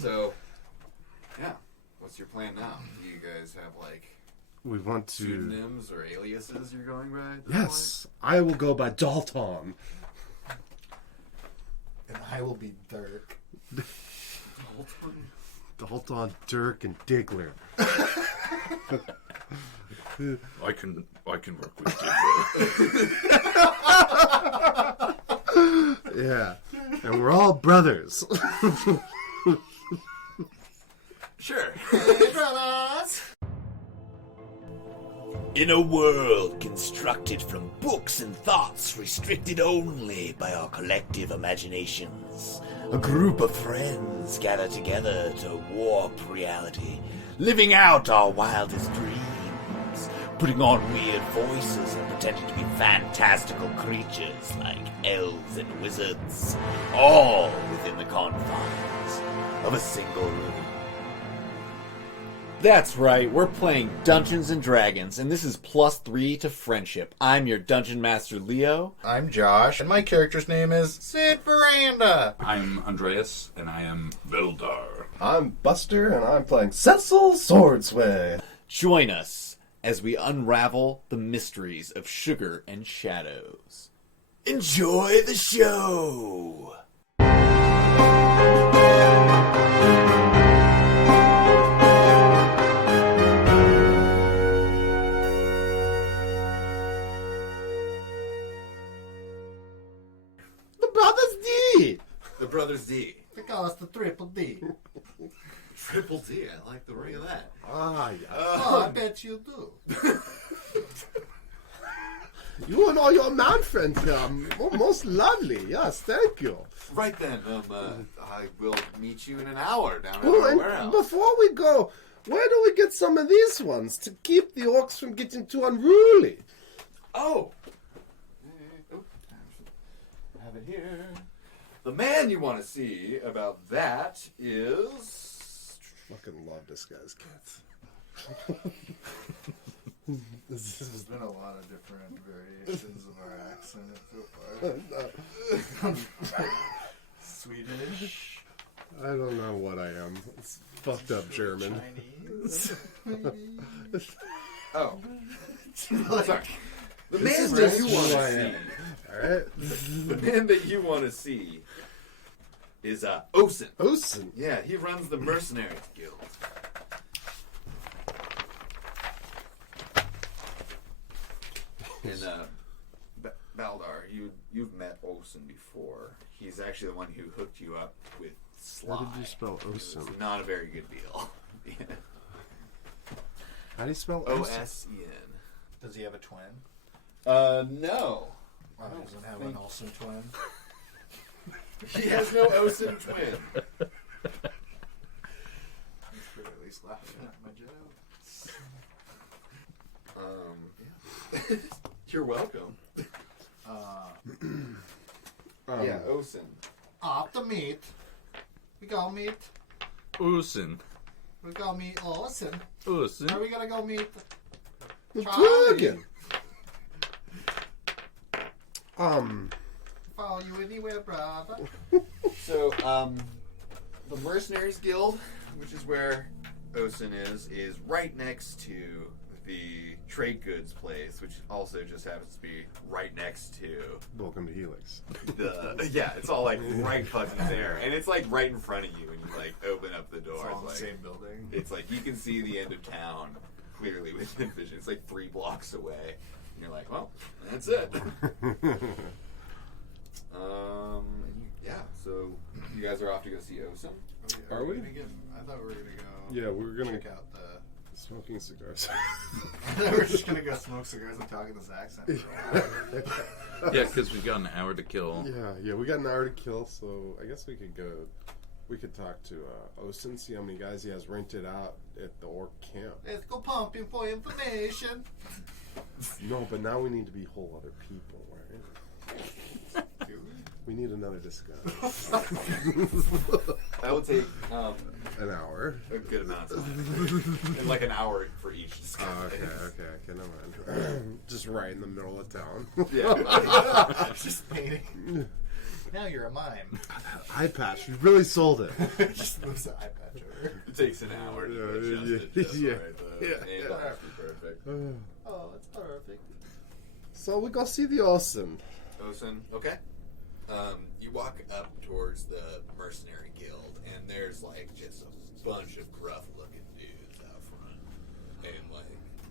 So, yeah. What's your plan now? Do you guys have, like, We want to... pseudonyms or aliases you're going by at this Yes, I will go by Dalton. And I will be Dirk. Dalton, Dirk, and Diggler. I can work with you. Yeah, and we're all brothers. Sure. Hey, brothers! In a world constructed from books and thoughts restricted only by our collective imaginations, a group of friends gather together to warp reality, living out our wildest dreams, putting on weird voices and pretending to be fantastical creatures like elves and wizards, all within the confines of a single room. That's right, we're playing Dungeons and Dragons, and this is +3 to friendship. I'm your Dungeon Master, Leo. I'm Josh, and my character's name is Sid Veranda. I'm Andreas, and I am Veldar. I'm Buster, and I'm playing Cecil Swordsway. Join us as we unravel the mysteries of sugar and shadows. Enjoy the show! The Brothers D. They call us the Triple D. Triple D, I like the ring of that. Ah, yeah. Oh, I bet you do. You and all your man friends here are most lovely. Yes, thank you. Right then, I will meet you in an hour down at Oh, our and warehouse. before we go, where do we get some of these ones to keep the orcs from getting too unruly? Oh! I have it here. The man you want to see about that is... Fucking love this guy's kids. There's been a lot of different variations of our accent so far. Swedish. I don't know what I am. It's fucked up German. Chinese. Oh. Sorry. The This man is that just you want who to I see... am. Alright? The man that you want to see is Osen. Osen. Yeah, he runs the Mercenaries Guild. And Baldar, you've met Osen before. He's actually the one who hooked you up with Sly. How did you spell Osen? It was not a very good deal. Yeah. How do you spell Osen? O-S-E-N. Does he have a twin? no. Or doesn't have an Olsen twin? He has no Osen twin. He's for at least laughing at my jokes. Yeah. You're welcome. Yeah, Osen. Off the meat. We go meet. Usen. We go meet Olsen. Usen. Are we gonna go meet The Charlie? dragon. Follow you anywhere, brother. So, the Mercenaries Guild, which is where Osen is right next to the trade goods place, which also just happens to be right next to Welcome to Helix. yeah, it's all like right fucking there, and it's like right in front of you when you like open up the door. It's all in the like, same building. It's like you can see the end of town clearly within vision. It's like 3 blocks away. And you're like, well, that's it. Yeah, so you guys are off to go see Osen. Are we? I thought we were gonna go. Yeah, we're gonna check out the. smoking cigars. I thought we were just gonna go smoke cigars and talk in this accent. Yeah, because we've got an hour to kill. Yeah, we got an hour to kill, so I guess we could go. We could talk to Osen, see how many guys he has rented out at the orc camp. Let's go pumping for information. No, but now we need to be whole other people, right? We need another disguise. That will take An hour. a good amount of time. And like an hour for each disguise. Oh, okay, never mind. Just right in the middle of town. Yeah. Just painting. now you're a mime. Eye patch. You really sold it. Just moves the eye patch over. It takes an hour to adjust it just yeah. right, though. Yeah. It'll have to be perfect. Oh, it's perfect. So we go see the Olsen. Osen, okay. You walk up towards the mercenary guild, and there's like just a bunch of gruff-looking dudes out front, and like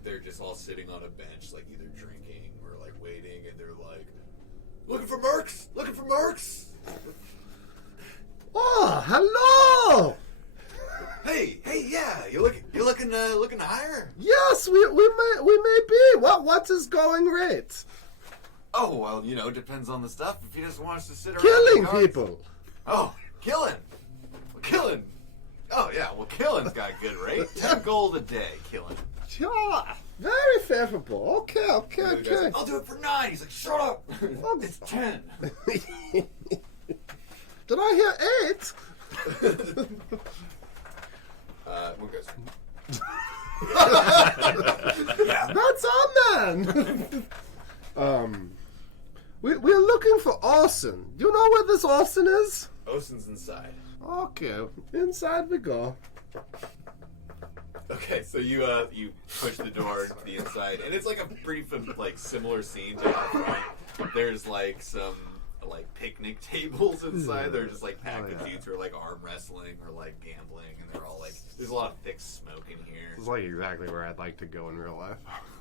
they're just all sitting on a bench, like either drinking or like waiting, and they're like, "Looking for mercs! Looking for mercs!" Oh, hello! Hey, yeah, you looking to hire? Yes, we may be. What is going rate? Oh well, depends on the stuff. If you just want us to sit around Killing in the yards- people. Oh, killing. Oh yeah, well, killing's got a good rate. 10 gold a day, killing. Yeah, very favorable. Okay. The guy's like, I'll do it for 9. He's like, shut up. Oh. It's 10. Did I hear 8? One goes. That's our man. We're looking for Orson. Do you know where this Orson is? Osen's inside. Okay, inside we go. Okay, so you push the door to the inside, and it's like a pretty similar scene to out front. There's like some picnic tables inside. They're just like packed with dudes who are like arm wrestling or like gambling, and they're all like, there's a lot of thick smoke in here. It's like exactly where I'd like to go in real life.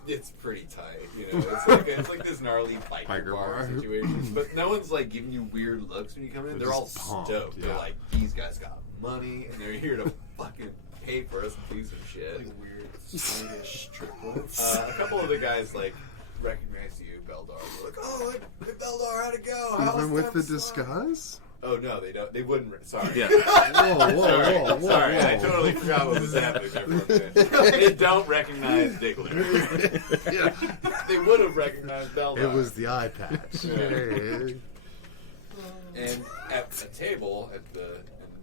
It's pretty tight, It's like this gnarly biker bar bar. situation, but no one's like giving you weird looks when you come in. They're all just pumped, stoked. yeah. They're like, these guys got money, and they're here to fucking pay for us and do some shit. Like weird Swedish triplets. A couple of the guys like recognize you, Beldar. They're like, oh, hey, Beldar, how'd it go? How was Even with the episode?" disguise? Oh no, they don't. They wouldn't. Sorry. Yeah. Whoa. Sorry, I totally forgot what was happening there for a minute. They don't recognize Diggler. They would have recognized Beldar. It was the eye patch. Yeah. And at a table, and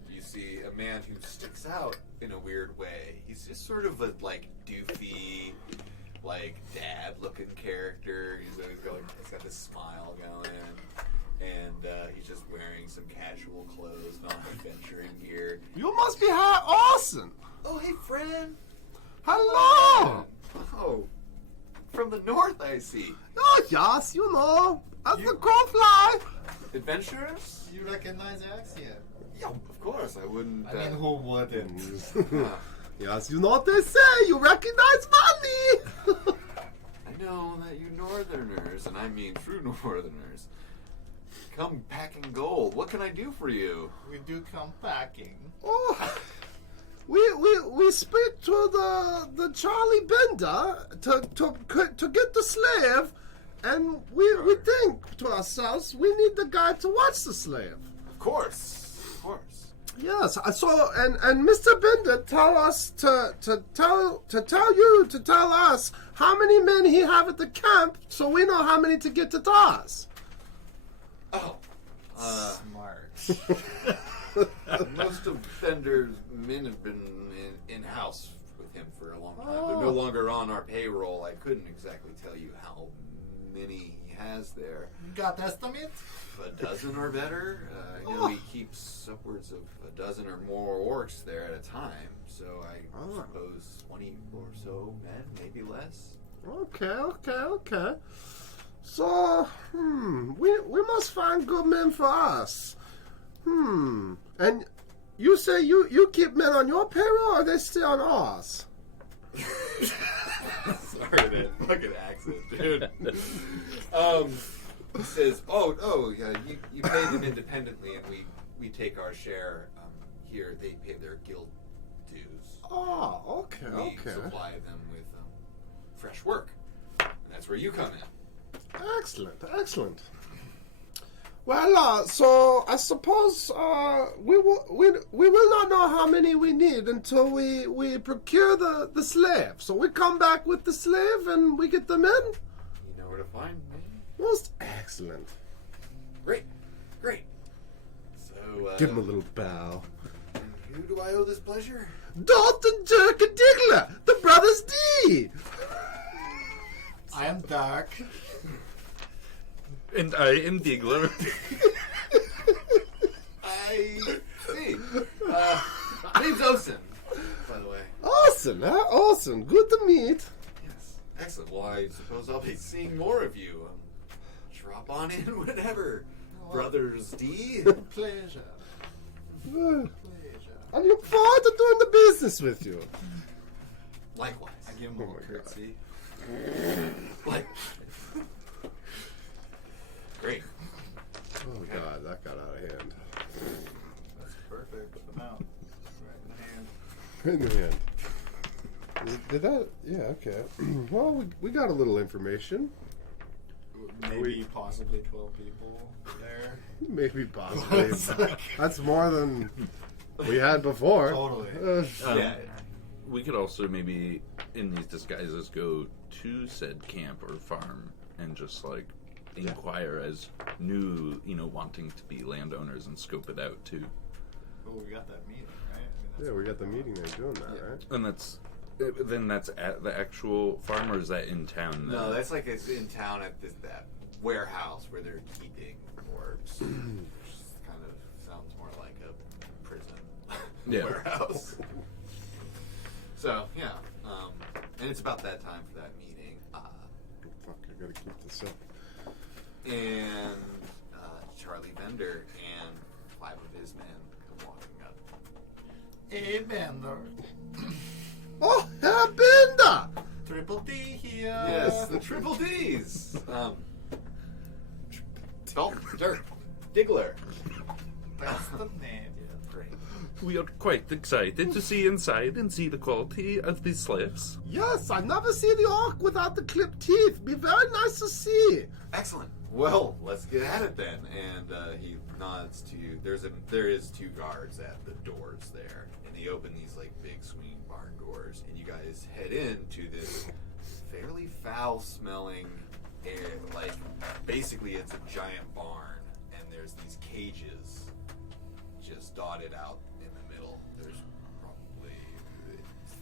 you see a man who sticks out in a weird way. He's just sort of a doofy, dad-looking character. He's got this smile going, and he's just wearing some casual clothes, non-adventuring gear. You must be Orson. Oh, hey, friend. Hello. Oh, from the north, I see. Oh, yes, as the crow fly. Adventurers? You recognize the accent? Yeah, of course. I wouldn't. I mean, who wouldn't? Yes, you know what they say. You recognize money. I know that you northerners, and I mean true northerners, come packing gold. What can I do for you? We do come packing. Oh, we speak to the Charlie Bender to get the slave, and we think to ourselves we need the guy to watch the slave. Of course. Yes, so and Mr. Bender tell us to tell us how many men he have at the camp, so we know how many to get to Tars. Oh, Smart. most of Bender's men have been in-house with him for a long time. They're no longer on our payroll. I couldn't exactly tell you how many he has there. Got estimate? A dozen or better. I know he keeps upwards of a dozen or more orcs there at a time, so I suppose 20 or so men, maybe less. Okay. So, we must find good men for us. And you say you keep men on your payroll, or they stay on ours? Sorry, that fucking accent, dude. He says, oh, yeah, you pay them independently, and we take our share. Here, they pay their guild dues. Oh, okay. We supply them with fresh work, and that's where you come in. Excellent. Well, so I suppose we will not know how many we need until we procure the slave. So we come back with the slave and we get them in. You know where to find me. Most excellent. Great. So, Give him a little bow. who do I owe this pleasure? Dalton, Dirk, and Diggler, the brothers D. I am dark. And I am Diggler. I see. Name's Osen, by the way. Awesome, huh? Awesome. Good to meet. Yes. Excellent. Well, I suppose I'll be seeing more of you. Drop on in whenever. Brothers D. Pleasure. I look forward to doing the business with you. Likewise. I give him a little curtsy. Like. Great. Oh God, that got out of hand. That's perfect. Put them out. Right In the hand. Did that? Yeah. Okay. Well, we got a little information. in the hand. Maybe possibly 12 people there. Maybe possibly. That's more than we had before. Totally. Yeah. We could also maybe, in these disguises, go to said camp or farm and just, like, inquire as new, wanting to be landowners and scope it out, too. Oh, we got that meeting, right? Yeah, we got the meeting there doing that, right? And that's at the actual farm, or is that in town? No, that's like it's in town at that warehouse where they're keeping orbs. Which kind of sounds more like a prison warehouse. So, yeah. And it's about that time for that meeting. Fuck, I gotta keep this up. And Charlie Bender and 5 of his men come walking up. Hey, Bender. Oh, Herr Bender! Triple D here. Yes, the Triple Ds. Dirt, Diggler. That's the name. Great. We are quite excited to see inside and see the quality of these slaves. Yes, I never see the orc without the clipped teeth. Be very nice to see. Excellent. Well, let's get at it then. And he nods to you. There is 2 guards at the doors there, and they open these like big swinging barn doors, and you guys head into this fairly foul-smelling area. Like basically, it's a giant barn, and there's these cages just dotted out in the middle. There's probably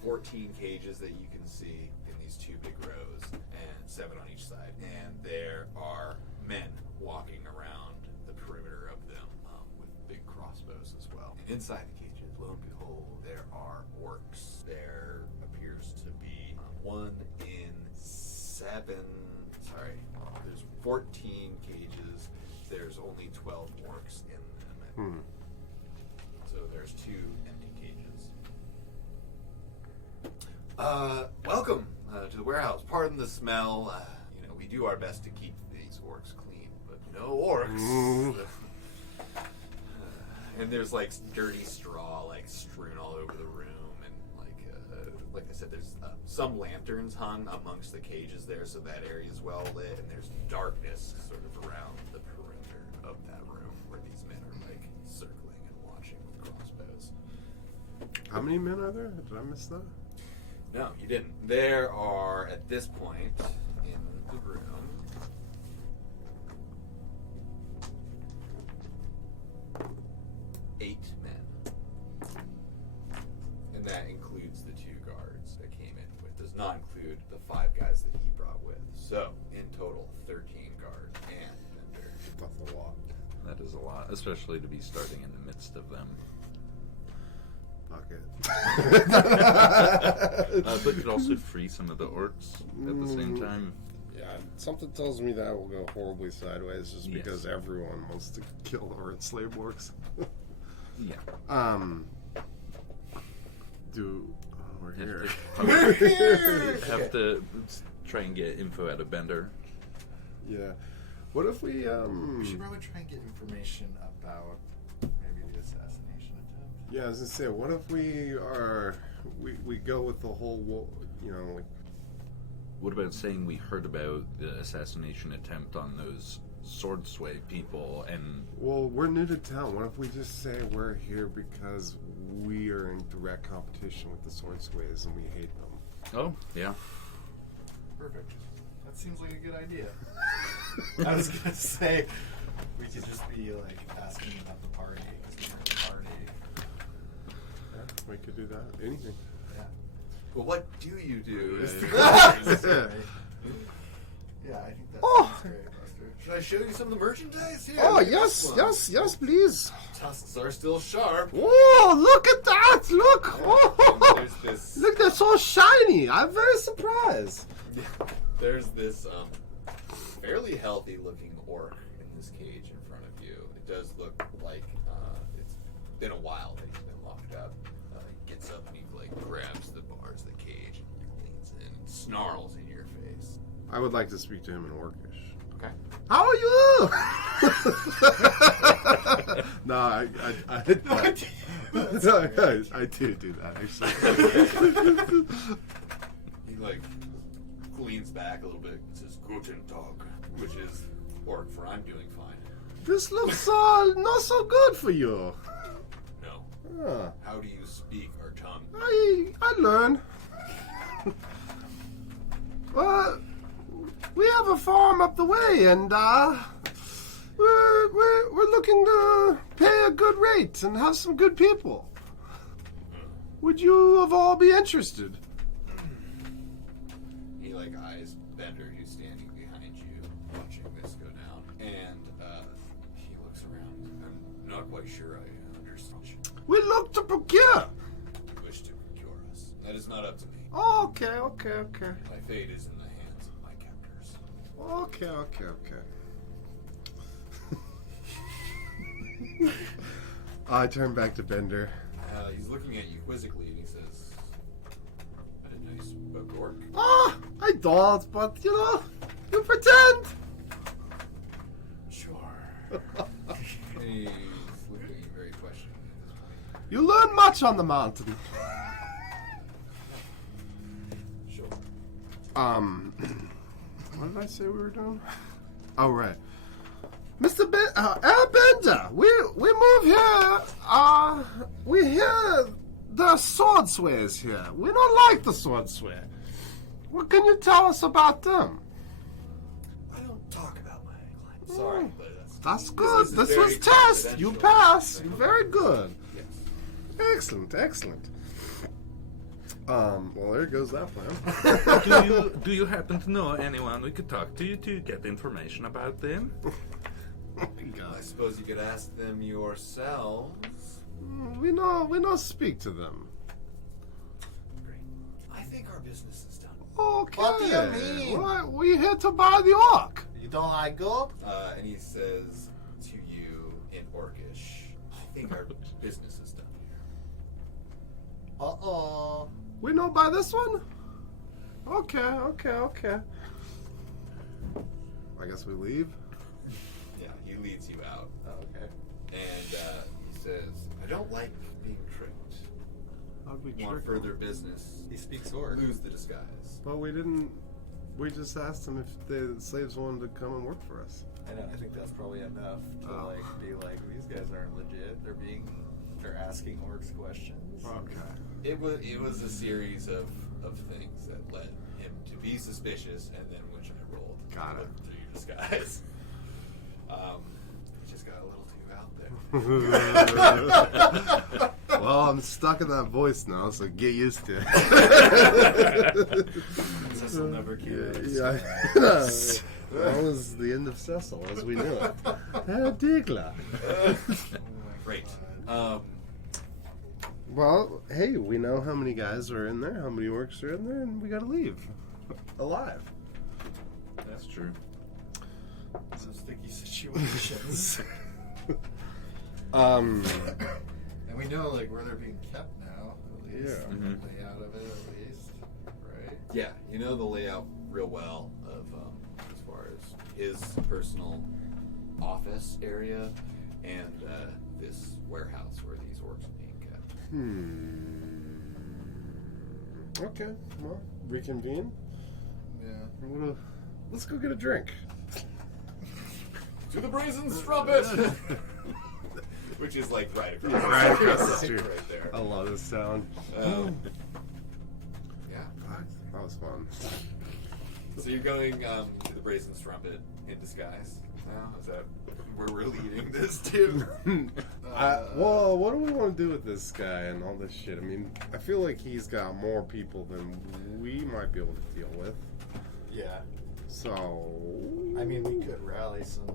14 cages that you can see in these 2 big rows, and 7 on each side. And there are men walking around the perimeter of them with big crossbows as well. And inside the cages, lo and behold, there are orcs. There appears to be 1 in 7. Sorry, there's 14 cages. There's only 12 orcs in them. So there's 2 empty cages. Welcome to the warehouse. Pardon the smell. We do our best to keep these orcs clean, but no orcs. And there's like dirty straw like strewn all over the room, and like I said, there's some lanterns hung amongst the cages there, so that area is well lit, and there's darkness sort of around the perimeter of that room where these men are like circling and watching with crossbows. How many men are there? Did I miss that? No, you didn't. There are, at this point in the room, 8 men. And that includes the 2 guards that came in with. Does not include the 5 guys that he brought with. So, in total, 13 guards and Bender. That's a lot. That is a lot, especially to be starting in the midst of them. Fuck it. But could also free some of the orcs at the same time. Yeah, something tells me that will go horribly sideways just Yes. because everyone wants to kill the slave orcs. Yeah. We're here. Have to try and get info out of Bender. Yeah. What if we We should probably try and get information about maybe the assassination attempt. Yeah, I was gonna say, what if we go with the whole, like, What about saying we heard about the assassination attempt on those sword sway people and... well, we're new to town. What if we just say we're here because we are in direct competition with the sword sways and we hate them? Oh, yeah. Perfect. That seems like a good idea. I was gonna say we could just be like asking about the party because we're at the party. Yeah, we could do that. Anything. Yeah. Well, what do you do? Is the That's right. Yeah, I think that Oh! sounds great. Should I show you some of the merchandise here? Oh, Look at yes, this one. yes, please. Tusks are still sharp. Oh, look at that! Look! And Oh, there's this. look, they're so shiny. I'm very surprised. There's this fairly healthy-looking orc in this cage in front of you. It does look like it's been a while that he's been locked up. He gets up and he like grabs the bars of the cage and leans in and snarls in your face. I would like to speak to him in Orcish. Okay. How are you? No, I do that actually. He like leans back a little bit and says "Guten Tag," which is orc for "I'm doing fine." This looks not so good for you. No. Ah, How do you speak our tongue? I learn. Well, we have a farm up the way, and we're looking to pay a good rate and have some good people. Would you of all be interested? He like eyes Bender, who's standing behind you, watching this go down, and he looks around. I'm not quite sure I understand. We look to procure. You wish to procure us. That is not up to me. Okay. My fate is in the hands of my captors. Okay. I turn back to Bender. He's looking at you quizzically, and he says, "What a nice book, orc." I don't, but you pretend. Sure. He's looking at you very questioningly at this point. You learn much on the mountain. Sure. What did I say we were doing? Oh, right. Mr. Bender, we move here. We hear the sword swears here. We don't like the sword swear. What can you tell us about them? I don't talk about my clients. Sorry, but That's good. is This very was test. You confidential. pass. Very good. Yes. Excellent. Well, there goes that plan. Do you happen to know anyone we could talk to get information about them? I suppose you could ask them yourselves. We know speak to them. Great. I think our business is done. Okay. What do you mean? What? We here to buy the orc. You don't like gold? And he says to you in Orcish, I think our business is done here. Uh-oh. We know by this one? Okay. I guess we leave. Yeah, he leads you out. Oh, okay. And he says, I don't like being tricked. How'd we Want trick further them? business, He speaks orc. lose the disguise. But we didn't. We just asked them if the slaves wanted to come and work for us. I know, I think that's probably enough to Oh. be like, these guys aren't legit. They're asking orcs questions. Okay. It was a series of things that led him to be suspicious, and then which I rolled Got to it. look through your disguise. It just got a little too out there. Well, I'm stuck in that voice now, so get used to it. Cecil never cares. Yeah. That was the end of Cecil, as we knew it. Herr Diggler. Great. Well, hey, we know how many guys are in there, how many orcs are in there, and we gotta leave. Alive. That's true. Some sticky situations. Um, And we know like where they're being kept now, at least. Yeah. The layout of it, at least. Right? Yeah, you know the layout real well of as far as his personal office area and this warehouse where these orcs are being kept. Okay, well, reconvene. Yeah. Let's go get a drink. To the brazen strumpet, which is like right across, Right across the street. right there. I love this sound. Yeah. That was fun. So you're going to the brazen strumpet in disguise. Now is that where we're leading this to? Well, what do we want to do with this guy and all this shit? I mean, I feel like he's got more people than we might be able to deal with. Yeah. So I mean, we could rally some.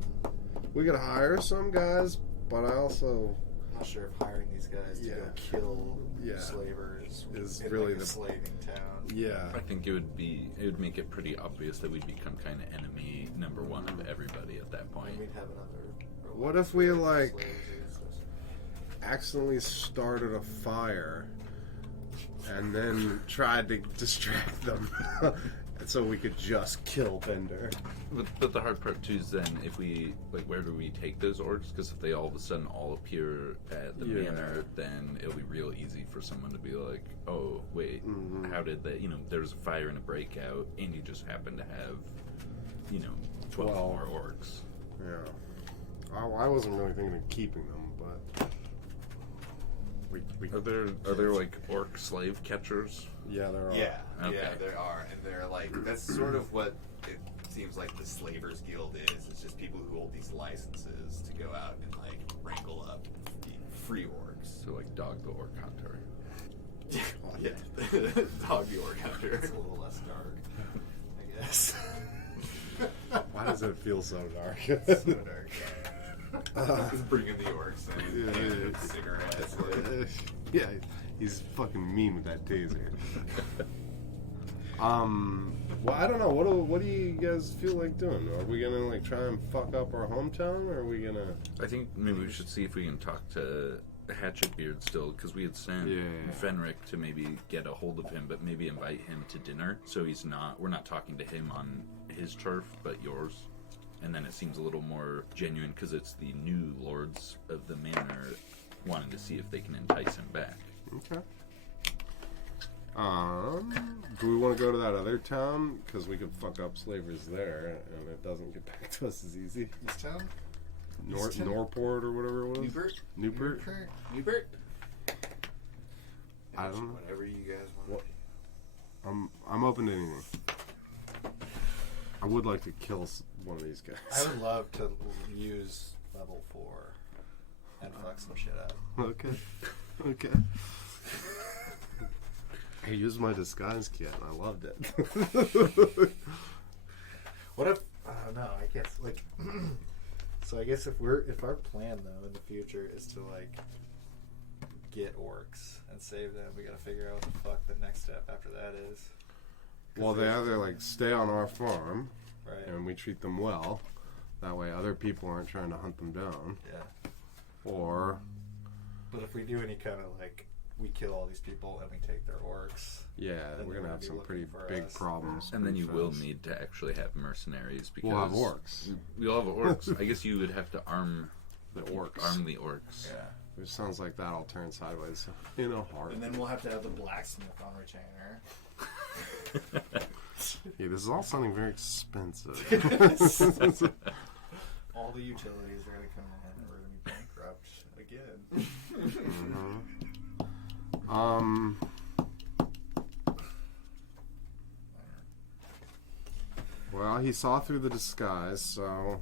we could hire some guys, but I also I'm not sure if hiring these guys to go kill slavers is in really like the a slaving town. yeah. I think it would make it pretty obvious that we'd become kind of enemy number one of everybody at that point. And we'd have another. What if we like slaves against us. accidentally started a fire and then tried to distract them, so we could just kill Bender? But the hard part too is then if we like, where do we take those orcs? Because if they all of a sudden all appear at the manor, then it'll be real easy for someone to be like, oh wait, how did they? There's a fire and a breakout, and you just happen to have 12 more orcs. Yeah. I wasn't really thinking of keeping them, but we Are there like orc slave catchers? yeah, there are. Yeah, Okay. yeah, there are, and they're like that's sort of what it seems like the Slavers Guild is. It's just people who hold these licenses to go out and like wrangle up free orcs. So like Dog the Orc Hunter. Yeah, dog the orc hunter. It's a little less dark, I guess. Why does it feel so dark? So dark. Just bringing the orcs in, and cigarettes. Like, yeah, he's fucking mean with that taser. Well, I don't know. What do you guys feel like doing? Are we gonna like try and fuck up our hometown, or are we gonna? I think maybe we should see if we can talk to Hatchetbeard still, because we had sent Fenric to maybe get a hold of him, but maybe invite him to dinner, so we're not talking to him on his turf, but yours. And then it seems a little more genuine, because it's the new lords of the manor wanting to see if they can entice him back. Okay. Do we want to go to that other town? Because we could fuck up slavers there, and it doesn't get back to us as easy. East Town? Norport or whatever it was. Newport. Newport. I don't know. Whatever you guys want. I'm open to anything. I would like to kill one of these guys. I would love to use level 4 and fuck some shit up. Okay. Okay. I used my disguise kit and I loved it. What if? I don't know. I guess like. So I guess if our plan though in the future is to like get orcs and save them, we gotta figure out what the fuck the next step after that is. Well, they either like stay on our farm, Right. and we treat them well. That way, other people aren't trying to hunt them down. Yeah. Or, But if we do any kind of like, we kill all these people and we take their orcs. yeah, Then we're they're gonna have gonna be some looking pretty for big us. problems. And then you pretty will fast. need to actually have mercenaries, because We'll have orcs. We'll have orcs. I guess you would have to arm The orcs. Arm the orcs. Yeah. Which sounds like that'll turn sideways in a heart. And then we'll have to have the blacksmith on retainer. Yeah, this is all sounding very expensive. All the utilities are going to come in and we're going to be bankrupt again. Well, he saw through the disguise, so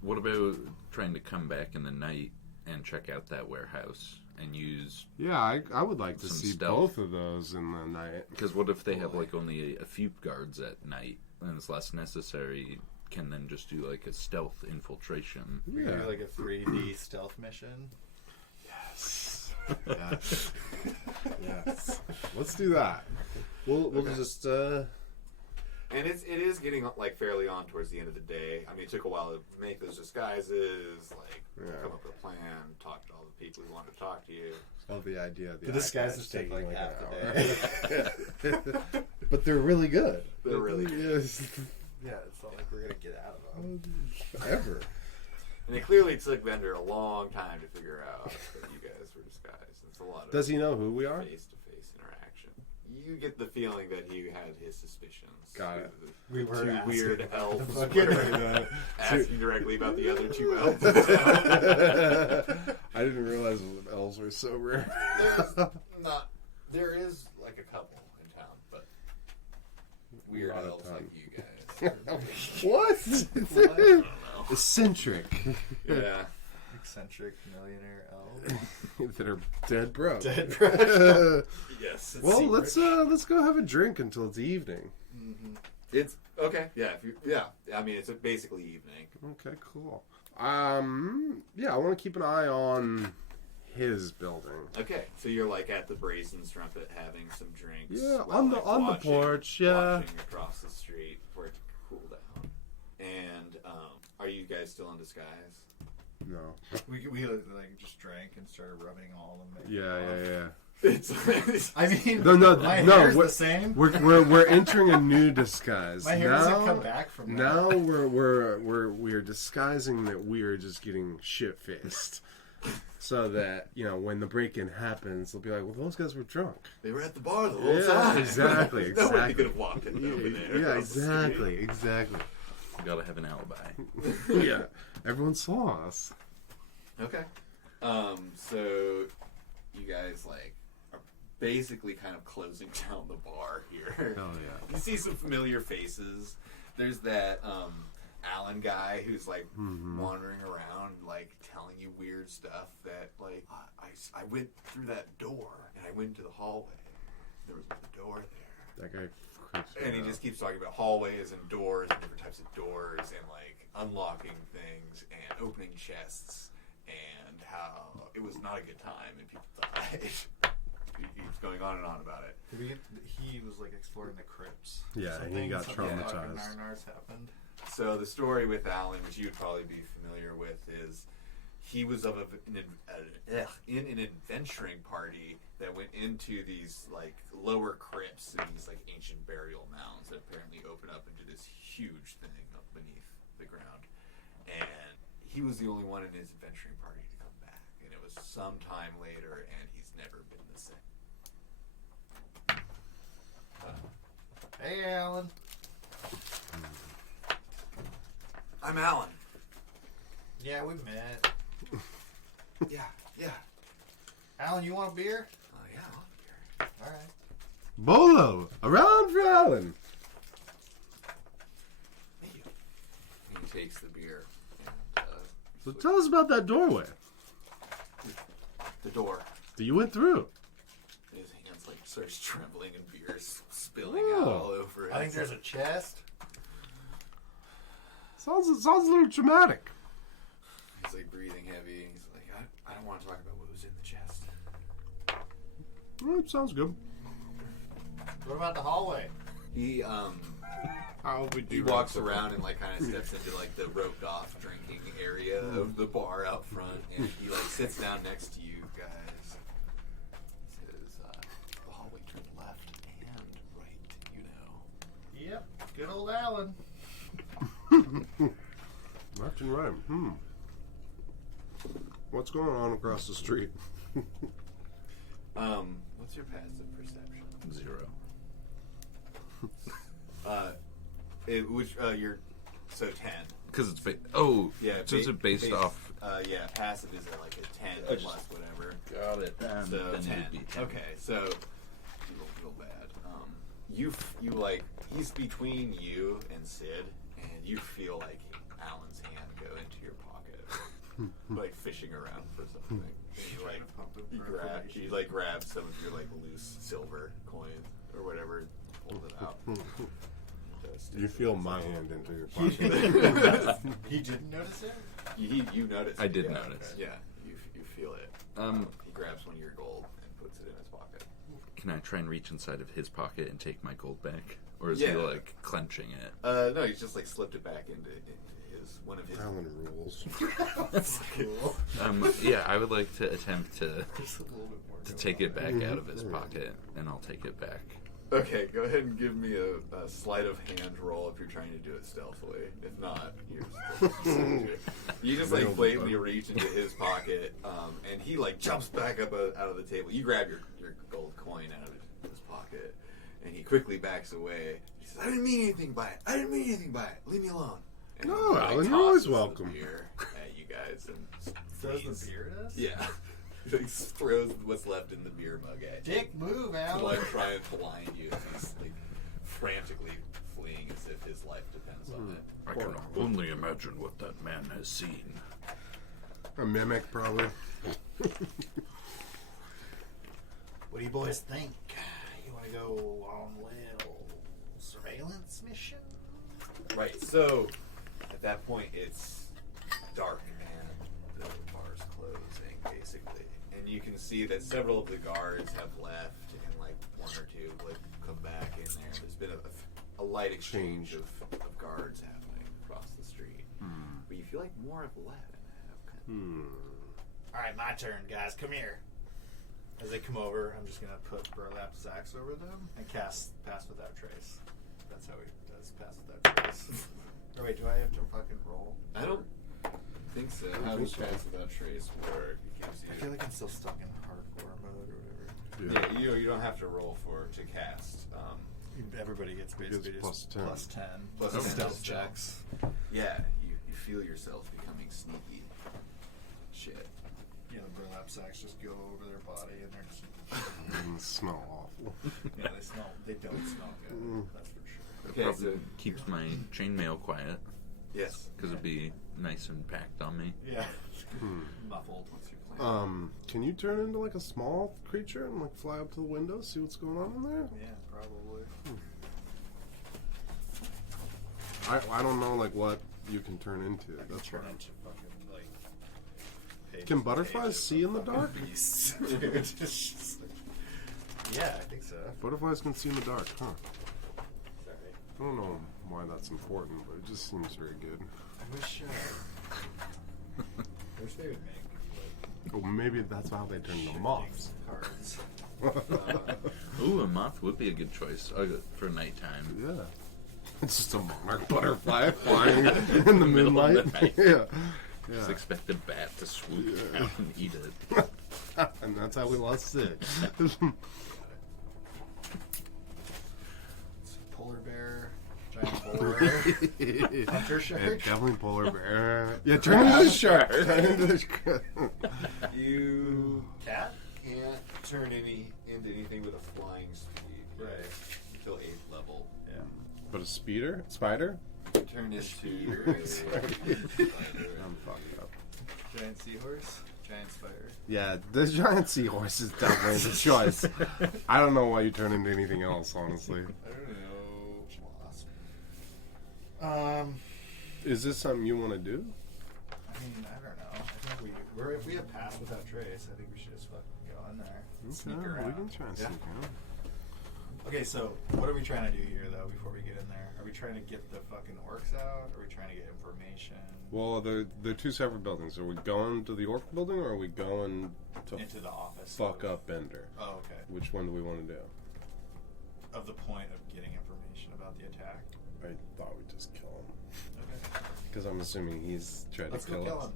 What about trying to come back in the night and check out that warehouse and use? yeah, I would like to Some see stealth. both of those in the night. Because what if they have like only a few guards at night and it's less necessary? Can then just do like a stealth infiltration. We could do like a 3D stealth mission. Yes. Yes. Yes. Let's do that. We'll just And it is getting like fairly on towards the end of the day. I mean, it took a while to make those disguises, like come up with a plan, talk to all the people who want to talk to you. love the idea of the The disguises iPads take taking like half an the day. hour. But they're really good. They're really good. Yes. Yeah, it's not like we're going to get out of them. Ever. And it clearly took Bender a long time to figure out that you guys were disguised. It's a lot of Does he know who we are? face-to-face interaction. You get the feeling that he had his suspicions. Got it. We were Two asking weird about elves the fucking- were asking directly about the other two elves. I didn't realize elves were so rare. There is like a couple in town, but weird Lot of elves time. like you guys. What? I don't know. Eccentric. Yeah. Eccentric millionaire elf. That are dead broke. Dead broke. Yes. Well, let's go have a drink until it's evening. It's okay. Yeah, I mean, it's basically evening. Okay, cool. Yeah, I want to keep an eye on his building. Okay, so you're like at the Brazen Strumpet having some drinks. Yeah, while, on the watching- porch. Yeah. watching across the street for it to cool down. And are you guys still in disguise? No. We like just drank and started rubbing all of them. Yeah. It's I mean, No, my no, hair's we're- the same. We're entering a new disguise. My hair doesn't come back from that. Now we're disguising that we are just getting shit faced, so that when the break-in happens, they'll be like, "Well, those guys were drunk." They were at the bar the whole Yeah, time. exactly. Nobody could have walked in over there. Yeah, across the street. exactly. You gotta have an alibi. Yeah, everyone saw us. Okay. So you guys are basically kind of closing down the bar here. Oh yeah. You see some familiar faces. There's that Alan guy who's wandering around telling you weird stuff that I went through that door and I went to the hallway. There was a door there. That guy. Creeps me And he out. just keeps talking about hallways and doors and different types of doors and unlocking things and opening chests and how it was not a good time and people died. He keeps going on and on about it. He was exploring the crypts. Yeah, he got traumatized. Narnars happened. So the story with Alan, which you would probably be familiar with, is he was of in an adventuring party that went into these lower crypts and these ancient burial mounds that apparently open up into this huge thing up beneath the ground. And he was the only one in his adventuring party to come back. And it was some time later, and he's never been the same. Hey, Alan. I'm Alan. Yeah, we met. Yeah. Alan, you want a beer? Oh, yeah, I love beer. All right. Bolo, around for Alan. He takes the beer and So tell us about that doorway the door. that you went through. His hands starts trembling and beer's spilling Oh. out all over it. I think there's a chest. Sounds a little dramatic. He's breathing heavy. He's I don't want to talk about what was in the chest. Well, sounds good. What about the hallway? He How would he walks around and kind of steps into the roped off drinking area of the bar out front, and he sits down next to you guys. He says, "The hallway turned left and right, Yep. Good old Alan. Left and right. What's going on across the street? What's your passive perception? 0. You're so 10. Because it's Yeah. So is it based off? Yeah, passive is at a 10 I just- plus whatever. Got it. So then 10. it'd be 10. Okay, so you don't feel bad. You he's between you and Sid, and you feel Alan's hand go into your pocket, fishing around for something. And you grab some of your loose silver coins or whatever, hold it out. You feel my hand into your pocket. He didn't notice it? You notice. I did yeah, notice. Yeah, you feel it. He grabs one of your gold and puts it in his pocket. Can I try and reach inside of his pocket and take my gold back? Or is Yeah. he clenching it? No, he's just slipped it back into one of his. Alan rules. That's cool. Yeah, I would like to attempt to Just a little bit more. take it back out of his pocket, and I'll take it back. Okay, go ahead and give me a sleight of hand roll if you're trying to do it stealthily. If not, you just blatantly reach into his pocket, and he jumps back up out of the table. You grab your gold coin out of his pocket, and he quickly backs away. He says, "I didn't mean anything by it. Leave me alone." And No, he, Alan, you're always tosses the welcome. beer at you guys and Throws flees. the beer at us? Yeah. He throws what's left in the beer mug at you. Dick, move, To Alan. try and blind you as he's frantically fleeing as if his life depends on it. I can only imagine what that man has seen. A mimic, probably. What do you boys think? You want to go on a little surveillance mission. Right. So at that point, it's dark and the bar's closing, basically, and you can see that several of the guards have left, and like one or two would come back in there. There's been a light exchange of guards happening across the street, but you feel like more have left. All right, my turn, guys. Come here. As they come over, I'm just gonna put burlap sacks over them and cast Pass Without Trace. That's how he does Pass Without Trace. Or wait, do I have to fucking roll? I don't think so. How does Pass Without Trace work? It gives I you. feel like I'm still stuck in hardcore mode or whatever. Yeah, you don't have to roll to cast. Everybody gets basically plus just 10. plus 10. Plus Plus 10 stealth stealth. checks. Yeah, you feel yourself becoming sneaky. Shit. Yeah, the burlap sacks just go over their body and they're just. And smell awful. Yeah, they don't smell good. That's for sure. Okay, Probably so keeps my chainmail quiet yes. because it'd be nice and packed on me. Yeah. Muffled. What's your plan? Can you turn into like a small creature and like fly up to the window, see what's going on in there? Yeah, probably. I don't know like what you can turn into. I can That's turn right. into fucking like. pages Can and butterflies pages see of in the fucking dark? beasts. Dude, it's just like- yeah, I think so. Butterflies can see in the dark, huh? Sorry. I don't know why that's important, but it just seems very good. I wish. I wish they would make like. Well, maybe that's how they turn into moths. Cards. Ooh, a moth would be a good choice for nighttime. Yeah. It's just a monarch butterfly flying in the Middle of moonlight. the night. Yeah. Just Yeah. expect the bat to swoop Yeah. out and eat it. And that's how we lost Sid. Polar bear, giant polar bear, hunter Yeah, shark. definitely polar bear. Yeah, turn into a shark. Turn into a shark. You Cat. can't turn into anything with a flying speed. Right. Until 8th level. Yeah. But a spider? Spider? You turn into I'm fucked up. Giant seahorse. Giant spider. Yeah, the giant seahorse is definitely the choice. I don't know why you turn into anything else, honestly. I don't know. Wasp. Is this something you want to do? I mean, I don't know. I think if we have Pass Without Trace, I think we should just fucking go in there. And sneak Okay, around. we can try and Yeah. sneak around. Okay, so what are we trying to do here, though, before we get in there? Are we trying to get the fucking orcs out? Are we trying to get information Well, they're two separate buildings. Are we going to the orc building or are we going to into the office? fuck up Bender? Oh, okay. Which one do we want to do? Of the point of getting information about the attack. I thought we'd just kill him. Okay. Because I'm assuming he's tried Let's to go kill kill us. him.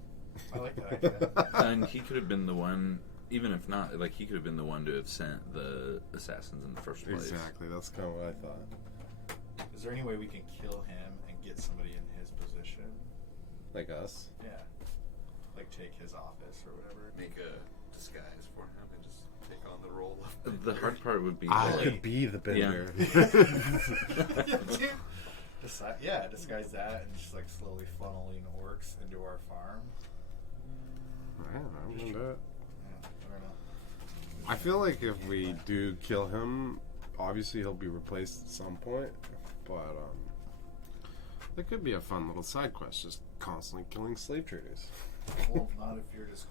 I like that idea. And he could have been the one, even if not, like he could have been the one to have sent the assassins in the first place. Exactly, that's kind of what I thought. Is there any way we can kill him and get somebody in his position? Like us? Yeah. Like take his office or whatever. Make a disguise for him and just take on the role of The hard part would be I like, could be the Bender. Yeah, disguise that and just like slowly funneling orcs into our farm. I'm gonna do it. Yeah, I don't know. I feel like if we do kill him, obviously he'll be replaced at some point. But that could be a fun little side quest, just constantly killing slave traders. Well, not if you're just,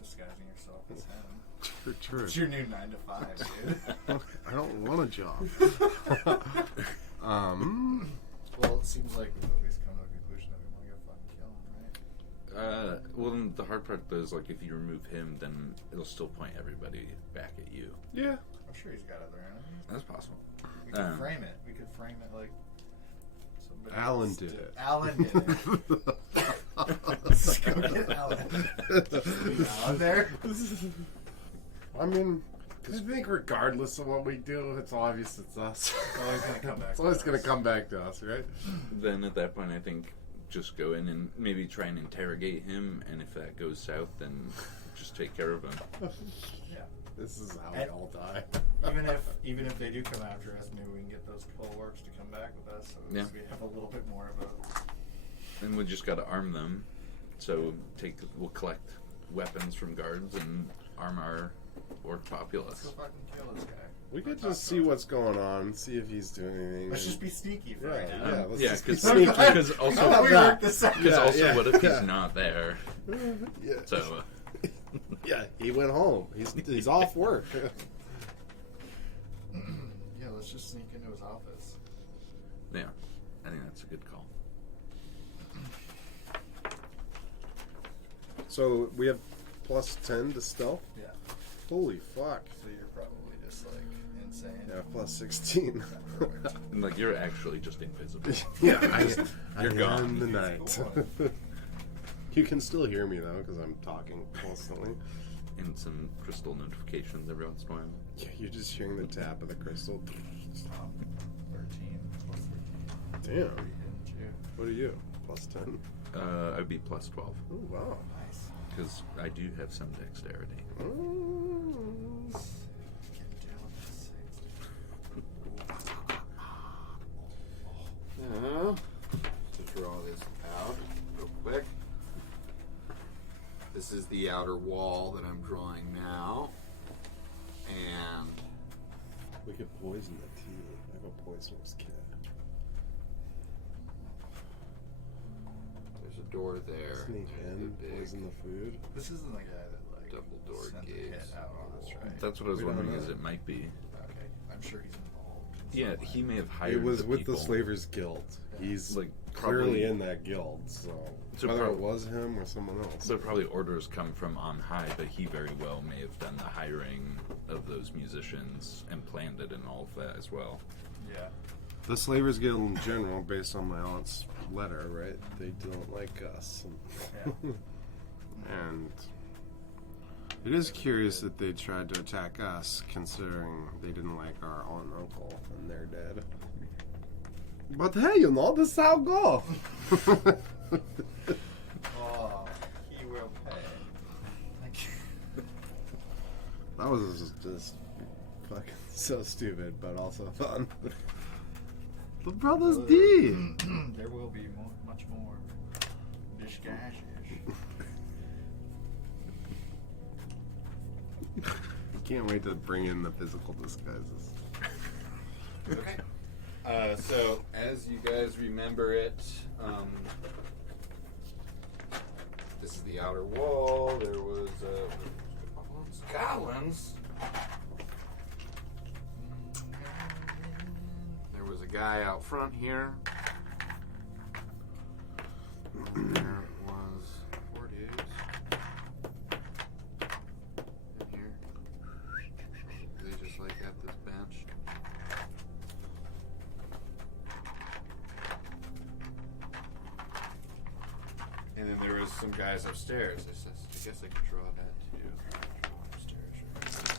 disguising yourself as him. True. It's your new 9 to 5, dude. I don't want a job. Well, it seems like we've at least come to the conclusion that we want to go fucking kill him, right? well, then the hard part though is like if you remove him, then it'll still point everybody back at you. Yeah. I'm sure he's got other enemies. That's possible. We could frame it. We could frame it like somebody Alan else did it. Alan did it. Let's go get Alan. Alan there. I mean, I think regardless of what we do, it's obvious it's us. It's always gonna come back. It's always going to come back to us, right? Then at that point, I think just go in and maybe try and interrogate him, and if that goes south, then just take care of him. Yeah. This is how we And- all die. Even if they do come after us, maybe we can get those coal orcs to come back with us, so at least we have a little bit more of a. And we just got to arm them. So we'll collect weapons from guards and arm our orc Let's populace. go fucking kill this guy. We could just see what's going on, see if he's doing anything. Let's just be sneaky for right now. Yeah, let's Yeah, just be because sneaky. also, we work this out. Yeah, what if yeah. he's not there? Yeah. So, Yeah, he went home. He's off work. Yeah, let's just sneak into his office. yeah, I think that's a good call. So we have plus 10 to stealth? Yeah. Holy fuck. So you're probably just like insane. Yeah, plus 16. And, like, you're actually just invisible. Yeah, You're I gone. am the night. You can still hear me though, because I'm talking constantly. And some crystal notifications every once in a while. Yeah, you're just hearing the tap of the crystal. 13 plus 13. Damn. Didn't you? What are you? Plus 10? I'd be plus 12. Oh, wow. Nice. Because I do have some dexterity. Mm. Get down to 6. Now, to draw this out real quick. This is the outer wall that I'm drawing now. And We could poison the tea. I have a poisonous kid. there's a door there. Sneak There's in, the big poison the food. This isn't the guy that like double door sent the gates. hit out on us, right? That's what I was We don't wondering, know. is it might be. Okay, I'm sure he's involved. in Yeah, some he way. may have hired It was the with people. the Slavers Guild. He's Like, clearly probably- in that guild, so So whether prob- it was him or someone else. So probably orders come from on high, but he very well may have done the hiring of those musicians and planned it and all of that as well. Yeah. The Slavers Guild in general, based on my aunt's letter, right? They don't like us. Yeah. And it is curious that they tried to attack us, considering they didn't like our aunt and uncle, and they're dead. But hey, you know, this is how it go. Oh, he will pay. Thank you. That was just fucking so stupid, but also fun. The brothers D. There will be much more. Disguise. Can't wait to bring in the physical disguises. Okay. So, as you guys remember it, this is the outer wall. There was goblins. There was a guy out front here. And there was 4 dudes in here. They just like at this bench. And then there was some guys upstairs. I guess I could draw that too. Draw upstairs, right?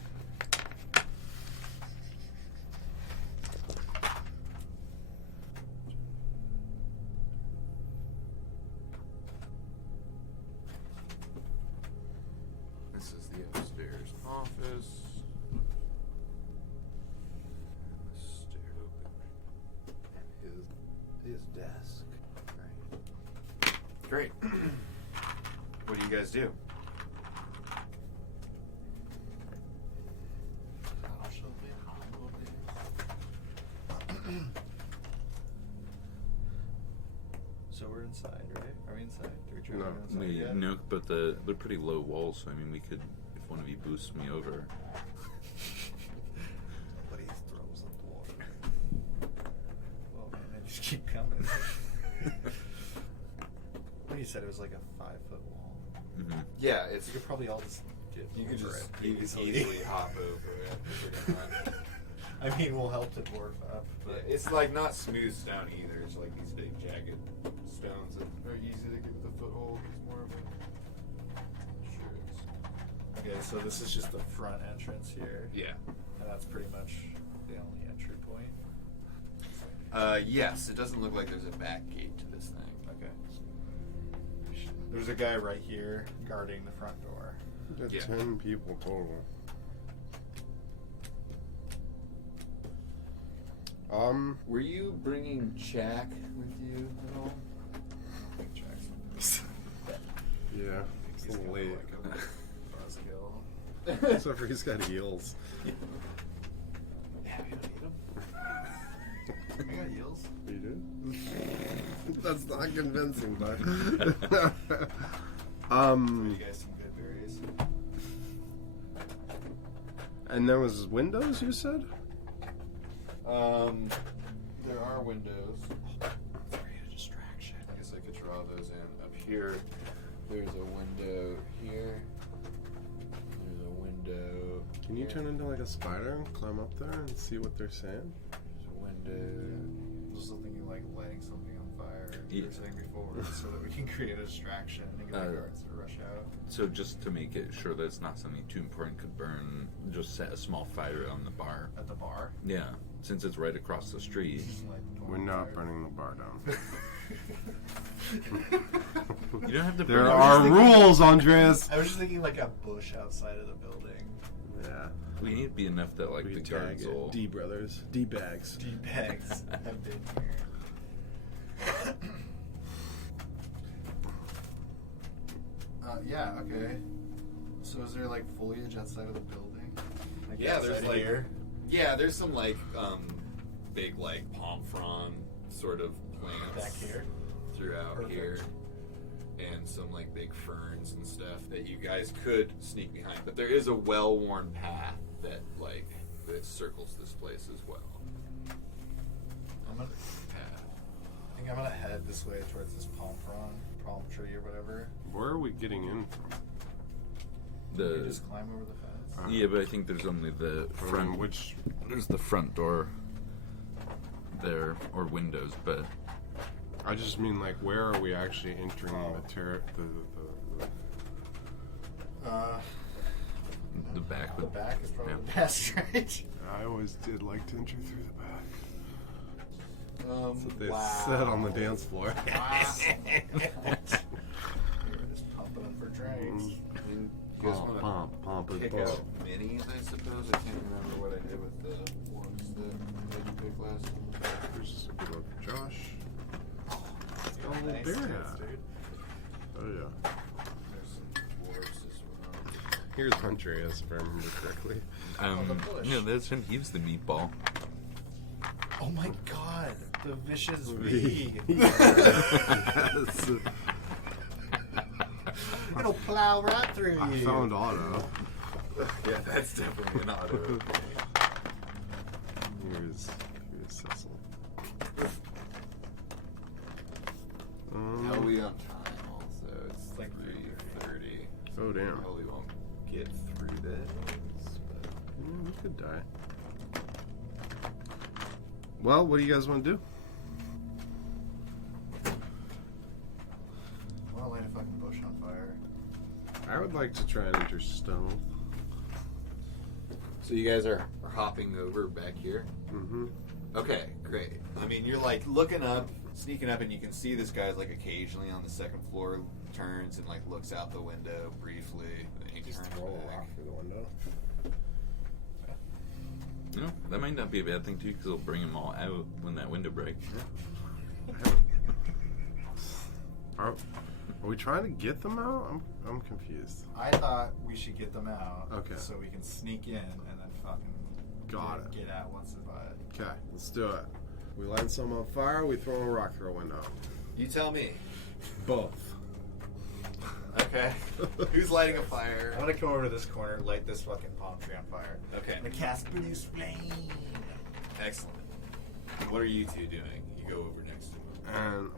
This is the upstairs office. Stair open. His desk. Right. Great. What do you guys do? So we're inside, right? Are we inside? Do we try No. to go inside We yet? no, but they're pretty low walls, so I mean, we could, if one of you boosts me over. Nobody throws up water. Well, man, they just keep coming. What you said, it was like a 5-foot wall. Mm-hmm. Yeah, it's You could probably all just get you could over just it you could easily. easily hop over it. Pretty much. I mean, we'll help the dwarf up, but It's like not smooth stone either. It's like these big jagged stones that are easy to get the foothold. It's more of a sure it's okay. So this is just the front entrance here, yeah. and that's pretty much the only entry point. Yes, it doesn't look like there's a back gate to this thing. Okay. There's a guy right here guarding the front door. Got Yeah. 10 people total. Were you bringing Jack with you at all? I think Jackson. Yeah, it's a little late. Like a buzzkill. Except for he's got heels. That's not convincing, but. You guys some good berries? And there was windows, you said? There are windows. Create a distraction. I guess I could draw those in. Up here, there's a window here. There's a window. Can you here. turn into like a spider and climb up there and see what they're saying? There's a window. I'm just thinking like lighting something on fire. Yeah. You were saying before, so that we can create a distraction and get the guards to rush out. So just to make it sure that it's not something too important could burn, just set a small fire on the bar. At the bar? Yeah, since it's right across the street. Just like We're not burning the bar down. You don't have to There burn are everything. rules, Andreas! I was just thinking like a bush outside of the building. Yeah. We need to be enough that like We the tag guards it. will. D brothers. D bags. D-bags have been here. Yeah, okay. So is there like foliage outside of the building? Like Yeah, there's outside like here? yeah, there's some like big like palm frond sort of plants Back here? throughout Perfect. here, and some like big ferns and stuff that you guys could sneak behind. But there is a well-worn path that that circles this place as well. I'm gonna, I think I'm gonna head this way towards this palm tree or whatever. Where are we getting in from? Can we The just climb over the fence? yeah, but I think there's only the front. Which. There's the front door there, or windows, but I just mean, like, where are we actually entering the terror. the back The would. back is probably Yeah. the best, right? I always did like to enter through the back. That's what they Wow. said on the dance floor. We were just pumping them for drinks. You guys wanna Pomp is pick bold. out minis, I suppose. I can't remember what I did with the ones that you picked last time. Here's a good look. Josh. Yeah, a little nice bear tits, hat. dude. Oh, yeah. There's some dwarves as well. Here's Andreas, if I remember correctly. the bush. Yeah, that's him. He's the meatball. Oh my god, the vicious V. Yes. It'll plow right through I you. found Otto. Yeah, that's definitely an auto. Here's Cecil. How are we on time also? It's like 3:30. Oh, damn. Probably won't get through this. But Yeah, we could die. Well, what do you guys want to do? I want to light a fucking bush on fire. I would like to try and enter stealth. so you guys are hopping over back here? Mm-hmm. Okay, great. I mean, you're like looking up, sneaking up, and you can see this guy's like occasionally on the second floor, turns and like looks out the window briefly. Then he Just turns throw a back. rock through the window. No, that might not be a bad thing too, because it'll bring them all out when that window breaks. Are we trying to get them out? I'm confused. I thought we should get them out. Okay. So we can sneak in and then fucking Got it. get out once it's by. Okay, let's do it. We light some on fire, we throw a rock through a window. You tell me. Both. Okay. Who's lighting a fire? I'm gonna come over to this corner, light this fucking palm tree on fire. Okay. I'm gonna cast produce flame. Excellent. What are you two doing? You go over next to him. And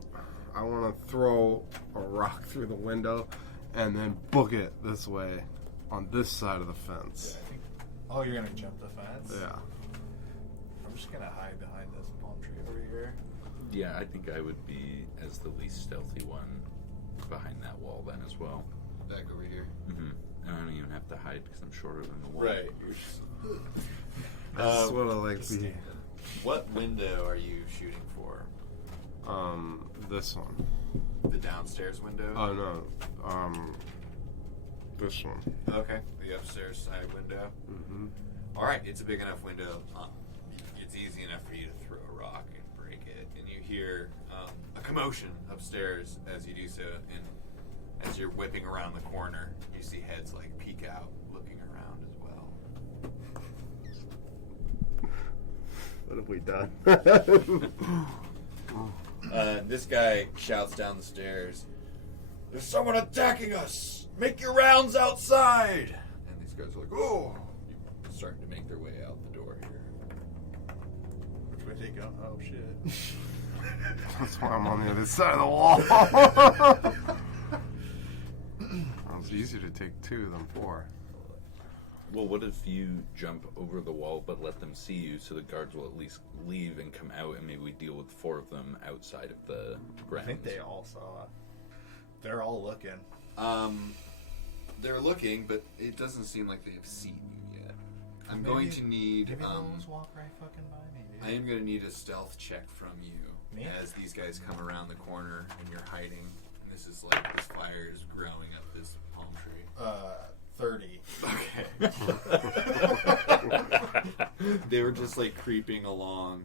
I want to throw a rock through the window and then book it this way on this side of the fence. I think. Oh, you're gonna jump the fence? Yeah. I'm just gonna hide behind this palm tree over here. Yeah, I think I would be as the least stealthy one behind that wall then as well. Back over here. Mm-hmm. And I don't even have to hide because I'm shorter than the wall. Right. I just want to like Just be stand. What window are you shooting for? this one. The downstairs window? Oh no. This one. Okay. The upstairs side window? Mm-hmm. Alright, it's a big enough window. It's easy enough for you to throw a rock and break it. And you hear a commotion upstairs as you do so. And as you're whipping around the corner, you see heads like peek out, looking around as well. What have we done? This guy shouts down the stairs, "There's someone attacking us! Make your rounds outside!" And these guys are like, "Oh!" Starting to make their way out the door here. Which way they go? Oh shit. That's why I'm on the other side of the wall. It's easier to take 2 than 4. Well, what if you jump over the wall but let them see you so the guards will at least leave and come out and maybe we deal with 4 of them outside of the I grounds? think they all saw. They're all looking. They're looking, but it doesn't seem like they've seen you yet. I'm Maybe- going to need. Maybe those walk right fucking by me, dude. I am going to need a stealth check from you Me? as these guys come around the corner and you're hiding. And this is like this fire is growing up this palm tree. 30. Okay. They were just like creeping along,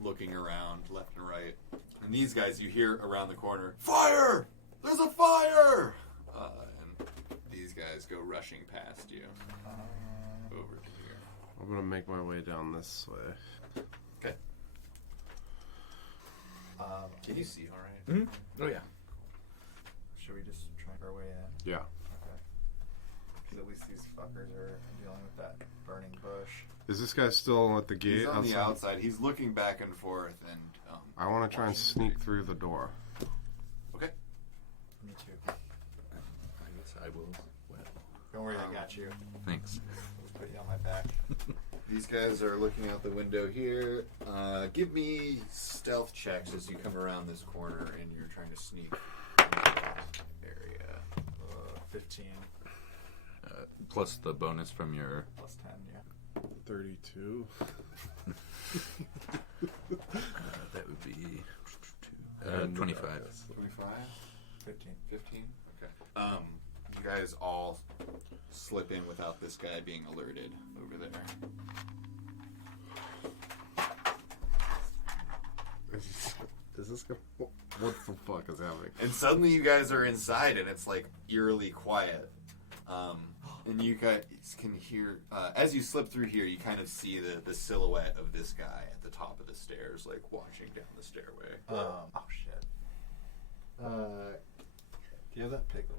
looking around left and right. And these guys, you hear around the corner, "Fire! There's a fire!" And these guys go rushing past you over to here. I'm gonna make my way down this way. Okay. Can you see all right? Mm-hmm. Oh, yeah. Should we just try our way in? Yeah. Okay. Because at least these fuckers are dealing with that burning bush. Is this guy still at the gate? He's on the outside? outside. He's looking back and forth, and I want to try and sneak through the door. Okay. Me too. I guess I will. Well, Don't worry, I got you. thanks. I'll put you on my back. These guys are looking out the window here. Give me stealth checks as you come around this corner and you're trying to sneak into this area. 15 Plus the bonus from your... plus 10, yeah. 32. that would be... 25. 25? 15. 15? Okay. You guys all slip in without this guy being alerted over there. Is this gonna... What the fuck is happening? And suddenly you guys are inside and it's like eerily quiet. And you guys can hear, as you slip through here, you kind of see the silhouette of this guy at the top of the stairs, like watching down the stairway. Oh shit. Do you have that piccolo?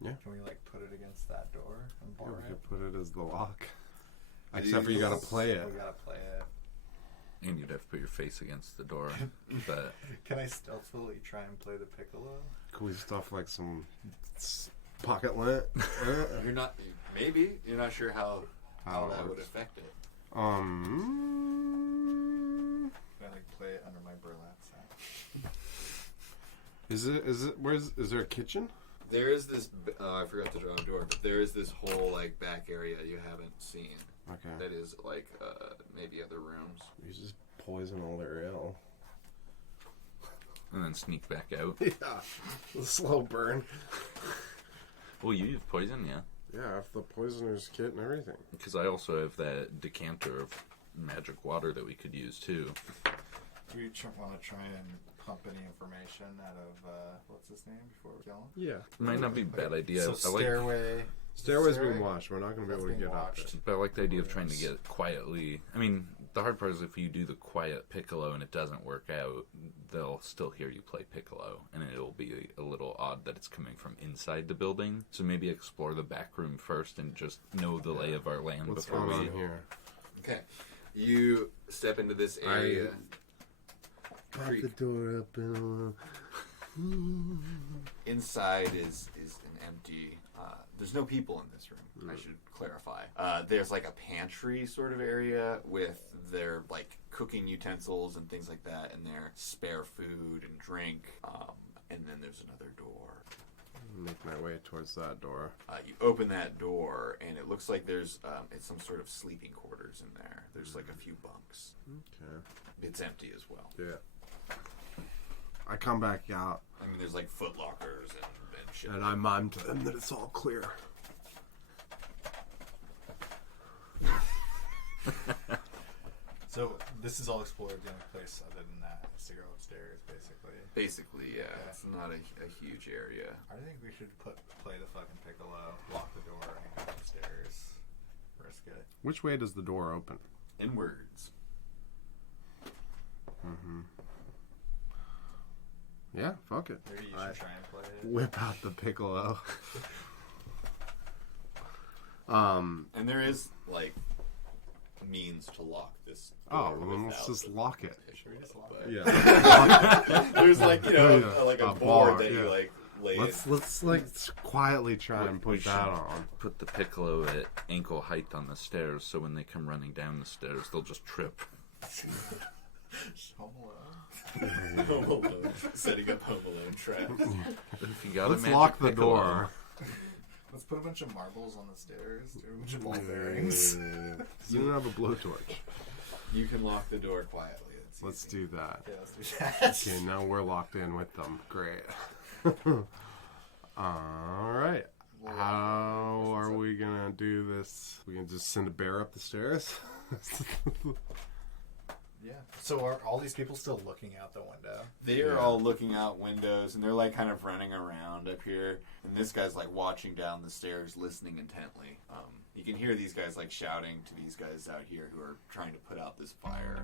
Yeah. Can we like put it against that door and Yeah, bar we it? could put it as the lock. Except for you gotta play it. We gotta play it. And you'd have to put your face against the door. But Can I stealthily try and play the piccolo? Could we stuff like some pocket lint? You're not, maybe, you're not sure how How it that would works. affect it. Can I like play it under my burlap sack? Is there a kitchen? There is this, I forgot to draw a door, but there is this whole like back area you haven't seen. Okay. That is like maybe other rooms. You just poison all their ale. and then sneak back out. Yeah. The slow burn. Well, you use poison, yeah. Yeah, I have the poisoner's kit and everything. Because I also have that decanter of magic water that we could use too. Do we want to try and pump any information out of what's his name before we kill him? Yeah. Might not be a bad idea. So I like, stairway. Stairway's being watched. We're not going to be That's able to being get up watched. there. but I like the idea of trying to get quietly. I mean, the hard part is if you do the quiet piccolo and it doesn't work out, they'll still hear you play piccolo, and it'll be a little odd that it's coming from inside the building. So maybe explore the back room first and just know the lay of our land What's before going we. on here? Okay. You step into this area. Pop the door up and... Inside is an empty. There's no people in this room. I should clarify. There's like a pantry sort of area with their like cooking utensils and things like that, and their spare food and drink. And then there's another door. Make my way towards that door. You open that door, and it looks like there's it's some sort of sleeping quarters in there. There's like a few bunks. Okay. It's empty as well. Yeah. I come back out, I mean, there's like foot lockers and shit. and I mime to them that it's all clear. So this is all explored. The only place other than that is to go upstairs, basically. Basically, yeah. It's not a huge area. I think we should play the fucking piccolo, lock the door, and go upstairs. Risk it. Which way does the door open? Inwards. Yeah, fuck it. Maybe you I should try and play it. whip out the piccolo. And there is like means to lock this. Oh, door well, then let's without just lock it. Should we just lock But- it? Yeah. There's like like a A board bar, that yeah. you like lay. Let's like quietly try and We put that should on. Put the piccolo at ankle height on the stairs, so when they come running down the stairs, they'll just trip. Home Alone. Home Alone, setting up Home Alone traps. But if you got a Let's magic lock the piccolo, door. Let's put a bunch of marbles on the stairs. Do a bunch of ball bearings. You don't have a blowtorch. You can lock the door quietly. That's Let's easy. do that. Yeah, let's do that. Okay, now we're locked in with them. Great. Alright. How are we gonna do this? We can just send a bear up the stairs? Yeah. So are all these people still looking out the window? They are all looking out windows and they're like kind of running around up here. And this guy's like watching down the stairs, listening intently. You can hear these guys like shouting to these guys out here who are trying to put out this fire.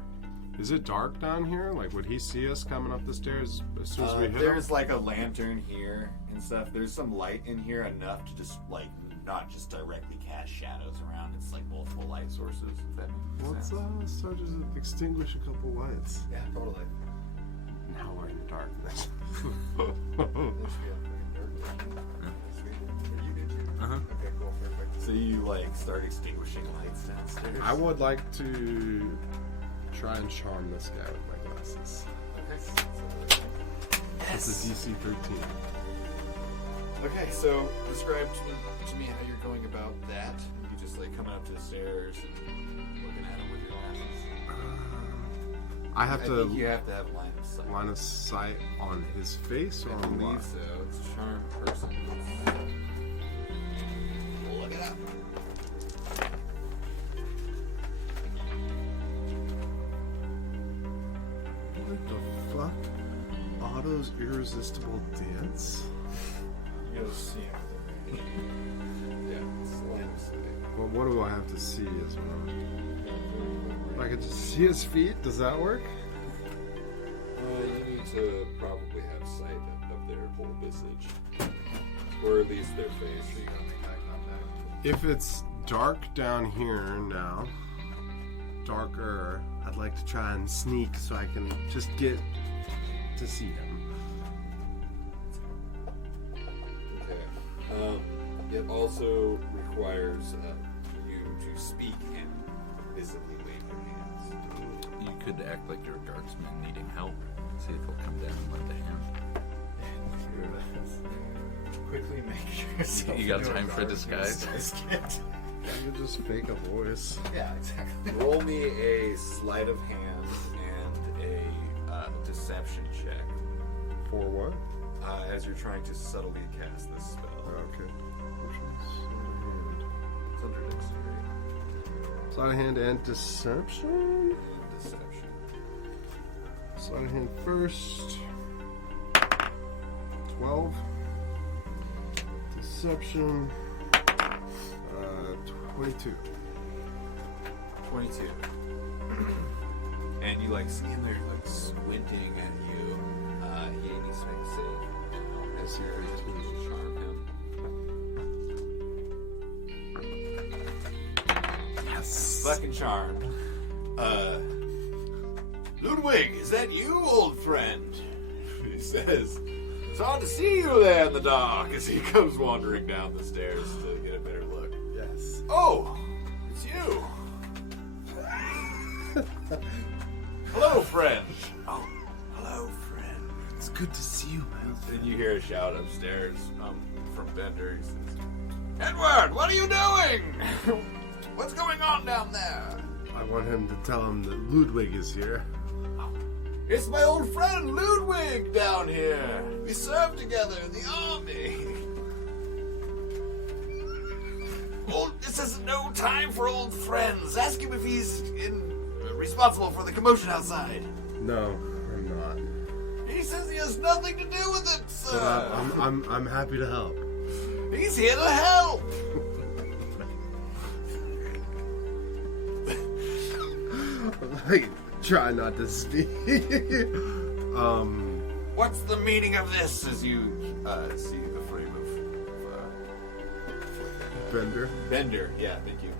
Is it dark down here? Like, would he see us coming up the stairs as soon as we hit him? There's like a lantern here and stuff. There's some light in here enough to just like not just directly cast shadows around. It's like multiple light sources. If that makes sense. So just extinguish a couple lights. Yeah, totally. Now we're in the darkness. There should be a fucking dirt. Sweet. You did too? Uh-huh. Okay, cool. Perfect. So you like start extinguishing lights downstairs. I would like to try and charm this guy with my glasses. Okay. It's a DC 13. Okay, so describe to me how you're going about that. You just like coming up to the stairs and looking at them with your glasses. I have I to think you have to have line of sight. line of sight on his face or I on believe what? so. It's charm person. Look it up. What the fuck? Otto's irresistible dance? You gotta see him with the range. Yeah, it's line of sight. Well, what do I have to see as well? If I could just see his feet, does that work? You need to probably have sight of their whole visage, or at least their face. So you gotta make eye contact. If it's dark down here now, darker, I'd like to try and sneak so I can just get to see him. Okay. It also requires you to speak and visibly wave your hands. you could act like you're a guardsman needing help. See if he'll come down and lend a hand. Quickly make yourself You got into a time for guardsman disguise? kit. You could just fake a voice. Yeah, exactly. Roll me a sleight of hand and a deception check For what? as you're trying to subtly cast this spell. Okay. It's under dexterity. Sleight of hand and deception? Deception. Sleight of hand first. 12. Deception. 22. 22. And you like see him there like squinting at you. He needs to make a save. As you're to charm him. Yes. Fucking charmed. Ludwig, is that you, old friend? He says. It's hard to see you there in the dark as he comes wandering down the stairs to get a better look. Yes. Oh, it's you. Hello, friend. Oh, hello, friend. It's good to see you, man. And you hear a shout upstairs from Bender. He says, Edward, what are you doing? What's going on down there? I want him to tell him that Ludwig is here. It's my old friend Ludwig down here. We served together in the army. Well, this is no time for old friends. Ask him if he's responsible for the commotion outside. No, I'm not. He says he has nothing to do with it, But sir. I'm happy to help. He's here to help. I try not to speak. What's the meaning of this? As you see the frame of Bender. Bender, yeah, thank you.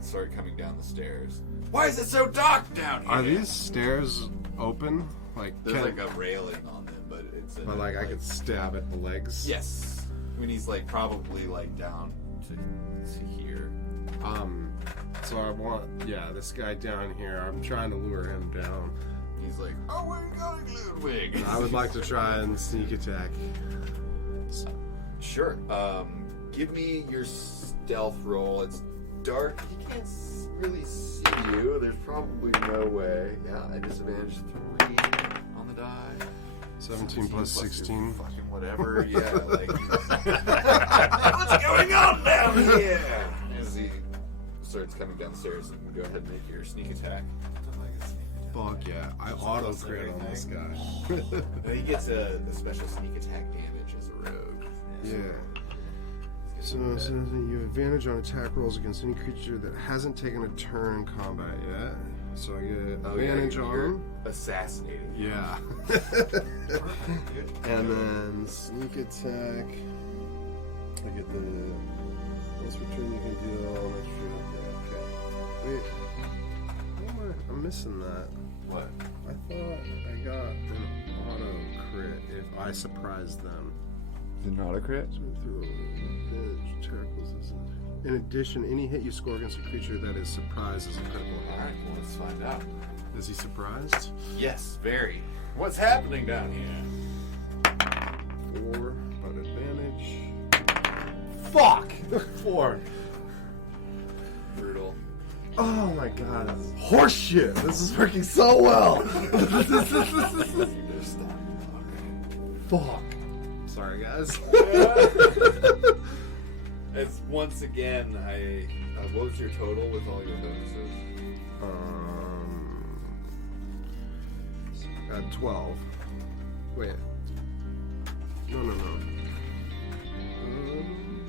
Start coming down the stairs. Why is it so dark down here? Are these stairs open? Like, There's like a railing on them, but it's. But like I could stab at the legs. Yes. I mean, he's like probably like down to here. So I want, this guy down here. I'm trying to lure him down. He's like, oh, where are you going, Ludwig? I would like to try and sneak attack. Sure. Give me your stealth roll. It's dark. He can't really see you. There's probably no way. Yeah, I disadvantage 3 on the die. 17 plus 16. Fucking whatever. Yeah, like. What's going on down here? As he starts coming downstairs, and go ahead and make your sneak attack. Fuck yeah. I auto crit on this guy. He gets a special sneak attack damage as a rogue. Yeah. So you have advantage on attack rolls against any creature that hasn't taken a turn in combat yet. So I get advantage on him. Assassinating. Yeah. And then sneak attack. I get the most return you can deal. Okay. Wait. I'm missing that. What? I thought I got an auto crit if I surprised them. Is it not a crit? In addition, any hit you score against a creature that is surprised is a critical hit. Alright, well, let's find out. Is he surprised? Yes, very. What's happening down here? 4, but advantage. Fuck! 4. Brutal. Oh my god. Horseshit! This is working so well! Fuck. Sorry, guys. It's once again, what was your total with all your bonuses? At 12. Wait. No.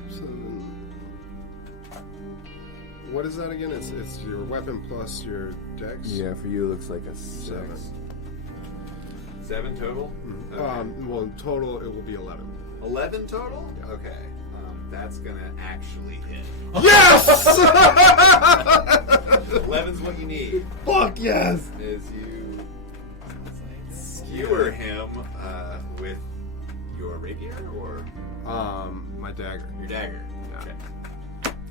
7. What is that again? It's your weapon plus your dex? Yeah, for you it looks like a 7. 7 total? Mm-hmm. Okay. Well, in total it will be 11. 11 total? Yeah. Okay. That's gonna actually hit. Yes! 11's what you need. Fuck yes! Is you skewer him with your rapier or My dagger. your dagger? Yeah. Okay.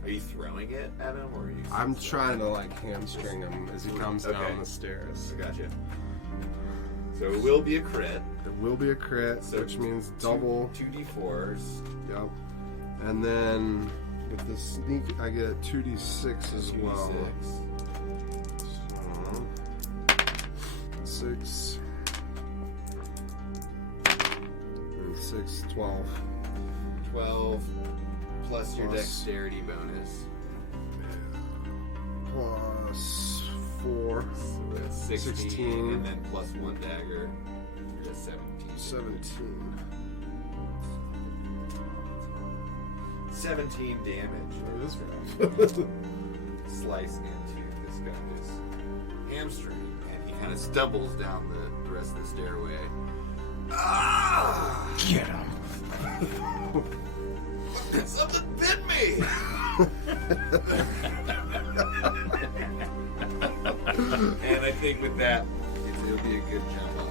Are you throwing it at him or are you? I'm trying to like hamstring him as he comes down the stairs. Gotcha. So it will be a crit. It will be a crit, So which means double. 2d4s. Yep. And then with the sneak, I get 2d6 as well. 6 and 6, 12. 12 plus your Plus- dexterity bonus. Plus 4, So that's 16, 16. and then plus 1 dagger. You're at 17. 17. 17 damage. It is Slice into this guy's hamstring, and he kind of stumbles down the rest of the stairway. Ah! Get him. Something bit me! And I think with that, it'll be a good jump off.